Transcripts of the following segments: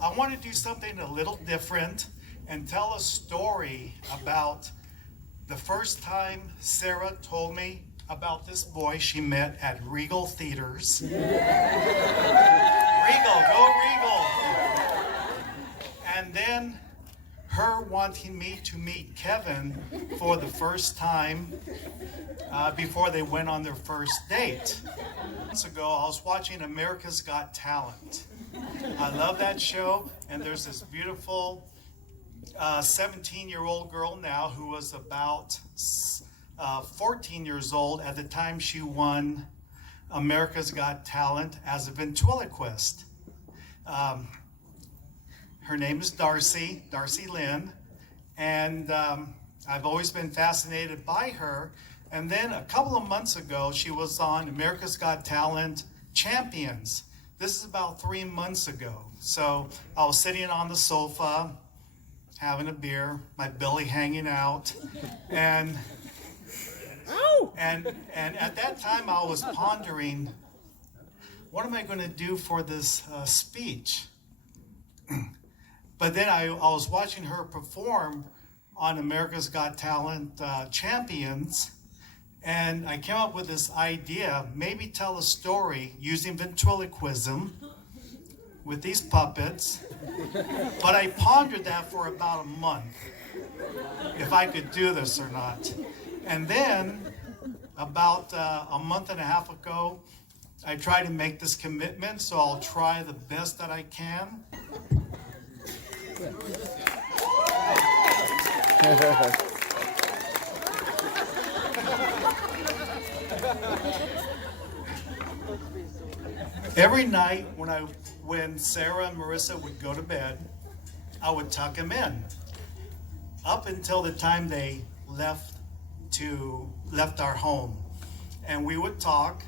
I want to do something a little different and tell a story about the first time Sarah told me about this boy she met at Regal Theaters. Regal, go Regal! And then her wanting me to meet Kevin for the first time before they went on their first date. Months ago, I was watching America's Got Talent. I love that show, and there's this beautiful 17-year-old girl now who was about 14 years old at the time she won America's Got Talent as a ventriloquist. Her name is Darcy Lynn, and I've always been fascinated by her. And then a couple of months ago, she was on America's Got Talent Champions. This is about 3 months ago. So I was sitting on the sofa, having a beer, my belly hanging out, and at that time I was pondering, what am I going to do for this speech? But then I was watching her perform on America's Got Talent Champions, and I came up with this idea, maybe tell a story using ventriloquism with these puppets. But I pondered that for about a month, if I could do this or not. And then, about a month and a half ago, I tried to make this commitment, so I'll try the best that I can. Every night when Sarah and Marissa would go to bed, I would tuck them in up until the time they left our home, and we would talk,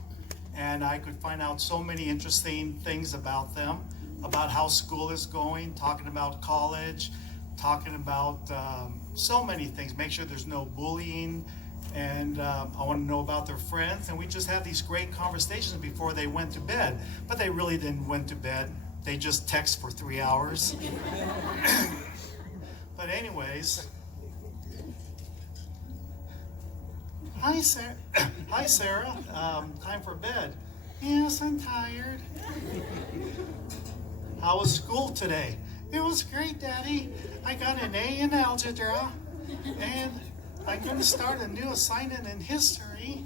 and I could find out so many interesting things about them, about how school is going, talking about college, talking about so many things, make sure there's no bullying, and I want to know about their friends, and we just had these great conversations before they went to bed. But they really didn't went to bed. They just text for 3 hours. But anyways, hi Sarah. Hi Sarah. Time for bed. Yes, I'm tired. How was school today? It was great, Daddy. I got an A in algebra, and I'm going to start a new assignment in history.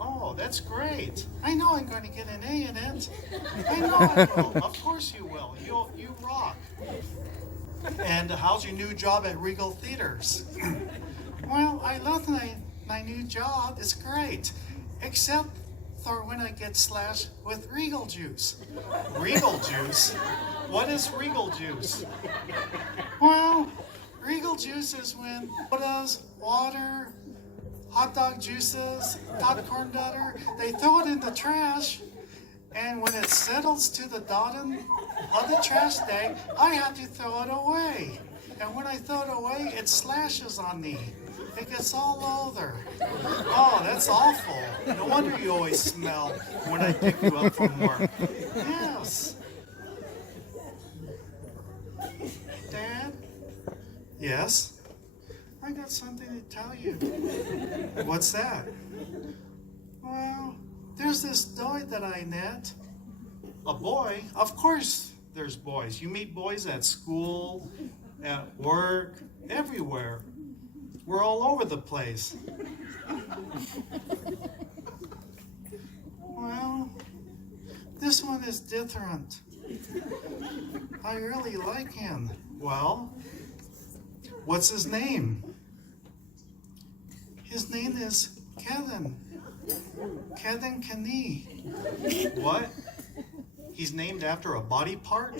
Oh, that's great. I know I'm going to get an A in it. I know I will. Of course you will. You rock. And how's your new job at Regal Theaters? Well, I love my new job. It's great. Except for when I get slashed with Regal juice. Regal juice? What is Regal juice? Well, Regal juice is when sodas, water, hot dog juices, popcorn butter, they throw it in the trash, and when it settles to the bottom of the trash bag, I have to throw it away. And when I throw it away, it slashes on me. It gets all over. Oh, that's awful. No wonder you always smell when I pick you up from work. Yes. Dad? Yes? I got something to tell you. What's that? Well, there's this boy that I met. A boy? Of course there's boys. You meet boys at school, at work, everywhere. We're all over the place. Well, this one is different. I really like him. Well, what's his name? His name is Kevin. Kevin Knie. What? He's named after a body part?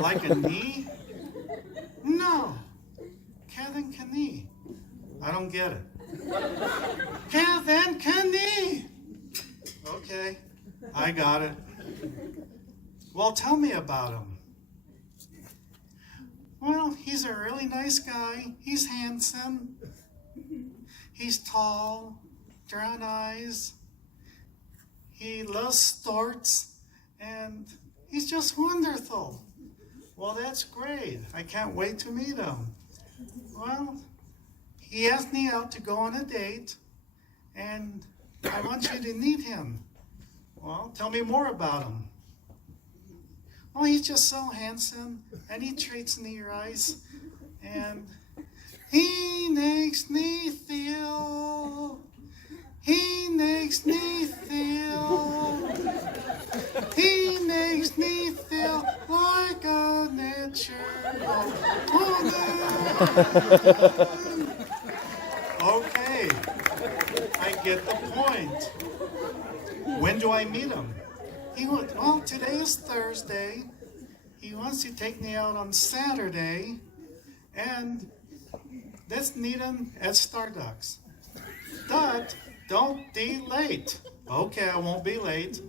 Like a knee? No. Kevin Knie. I don't get it. Kevin Knie. Okay, I got it. Well, tell me about him. Well, he's a really nice guy. He's handsome. He's tall, brown eyes. He loves sports, and He's just wonderful. Well, that's great. I can't wait to meet him. Well, he asked me out to go on a date, and I want you to meet him. Well, tell me more about him. Well, he's just so handsome, and he treats me right, and he makes me feel, he makes me feel, he makes me feel like a natural woman. Okay, I get the point. When do I meet him? He went, well, today is Thursday. He wants to take me out on Saturday, and let's meet him at Starbucks. But don't be late. Okay, I won't be late.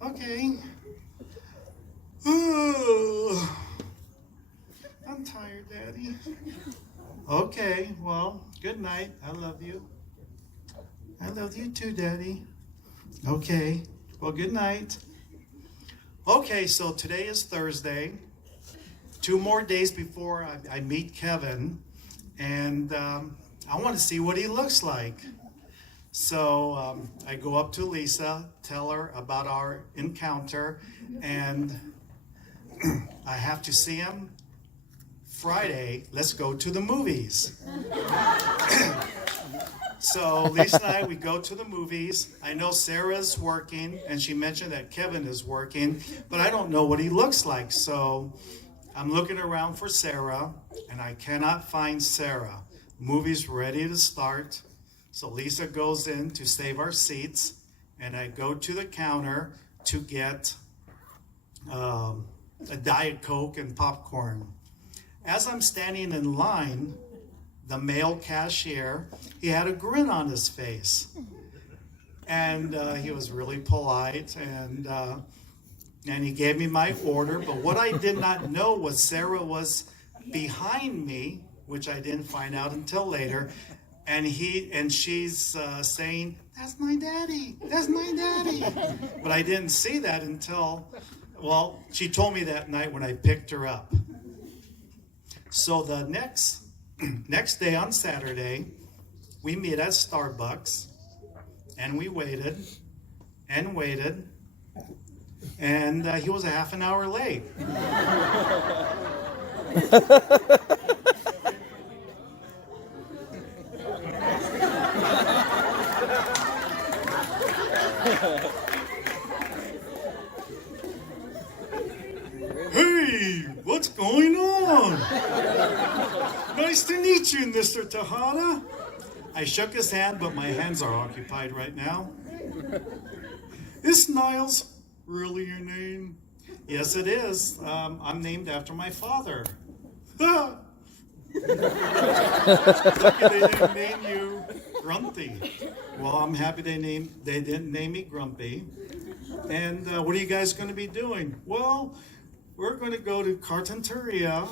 Okay. I'm tired, Daddy. Okay, well, good night. I love you. I love you too, Daddy. Okay, well, good night. Okay, so today is Thursday. 2 more days before I meet Kevin, and I want to see what he looks like. So I go up to Lisa, tell her about our encounter, and I have to see him Friday. Let's go to the movies. So Lisa and I, we go to the movies. I know Sarah's working, and she mentioned that Kevin is working, but I don't know what he looks like. So I'm looking around for Sarah, and I cannot find Sarah. Movie's ready to start. So Lisa goes in to save our seats, and I go to the counter to get a Diet Coke and popcorn. As I'm standing in line, the male cashier, he had a grin on his face. And he was really polite, and he gave me my order. But what I did not know was Sarah was behind me, which I didn't find out until later. And she's saying, "That's my daddy, that's my daddy." But I didn't see that until, well, she told me that night when I picked her up. So the next day on Saturday, we meet at Starbucks, and we waited, and he was a half an hour late. Hey, what's going on? Nice to meet you, Mr. Tejada. I shook his hand, but my hands are occupied right now. Is Niles really your name? Yes, it is. I'm named after my father. Lucky they didn't name you Grumpy. Well, I'm happy they didn't name me Grumpy. And what are you guys going to be doing? Well, we're going to go to Carpinteria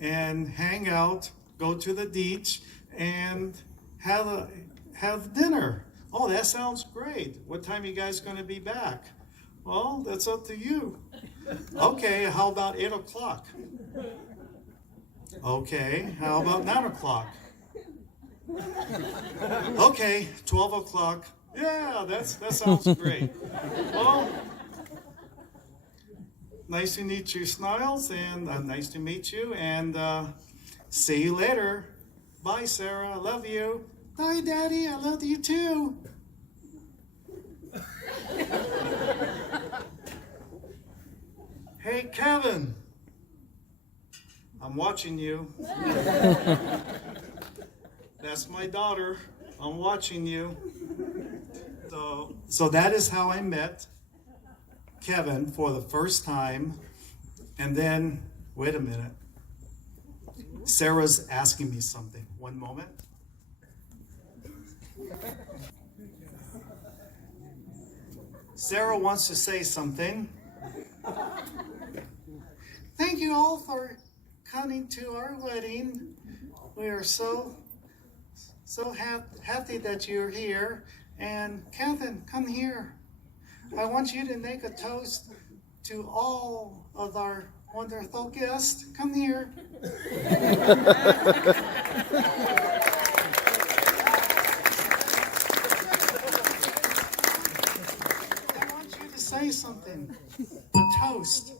and hang out, go to the beach, and have dinner. Oh, that sounds great. What time are you guys going to be back? Well, that's up to you. Okay, how about 8 o'clock? Okay, how about 9 o'clock? Okay, 12 o'clock. Yeah, that sounds great. Well, nice to meet you, Sniles, and nice to meet you, and see you later. Bye, Sarah. I love you. Bye, Daddy. I love you too. Hey, Kevin. I'm watching you. That's my daughter. I'm watching you. So that is how I met Kevin for the first time. And then, wait a minute. Sarah's asking me something. One moment. Sarah wants to say something. Thank you all for coming to our wedding. We are so happy that you're here. And Kevin, come here. I want you to make a toast to all of our wonderful guests. Come here. I want you to say something. A toast.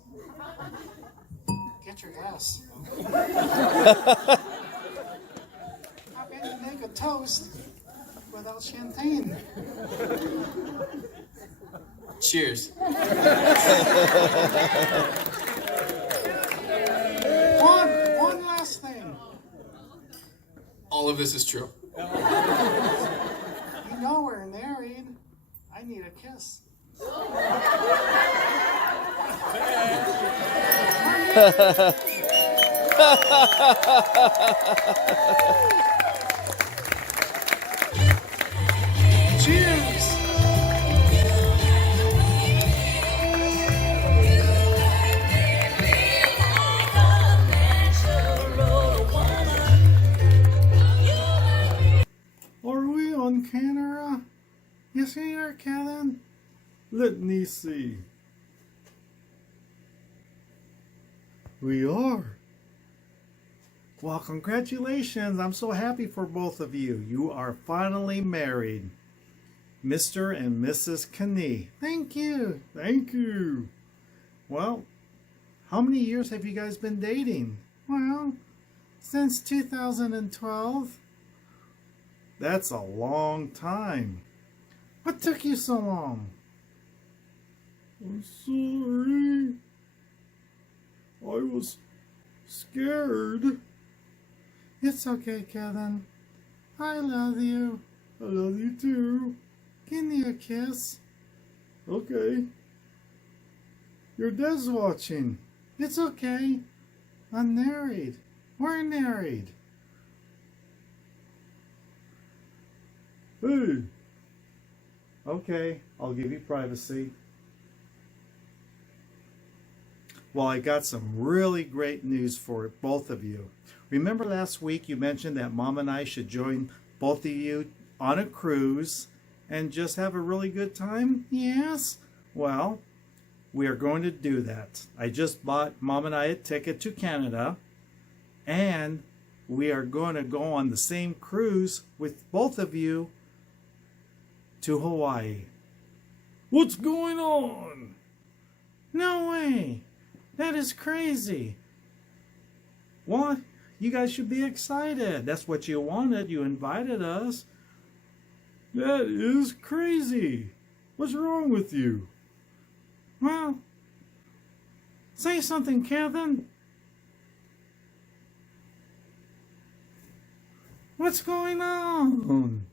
Get your glass. How can you make a toast without champagne? Cheers. One last thing. All of this is true. You know we're married. I need a kiss. Cheers. Are we on camera? Yes, we are, Kevin. Let me see. We are. Well, congratulations. I'm so happy for both of you. You are finally married. Mr. and Mrs. Knie. Thank you. Thank you. Well, how many years have you guys been dating? Well, since 2012. That's a long time. What took you so long? I'm sorry. I was scared. It's okay, Kevin. I love you. I love you too. Give me a kiss. Okay. Your dad's watching. It's okay. I'm married. We're married. Hey. Okay, I'll give you privacy. Well, I got some really great news for both of you. Remember last week you mentioned that Mom and I should join both of you on a cruise and just have a really good time? Yes. Well, we are going to do that. I just bought Mom and I a ticket to Canada, and we are going to go on the same cruise with both of you to Hawaii. What's going on? No way. That is crazy. What? You guys should be excited. That's what you wanted. You invited us. That is crazy. What's wrong with you? Well, say something, Kevin. What's going on?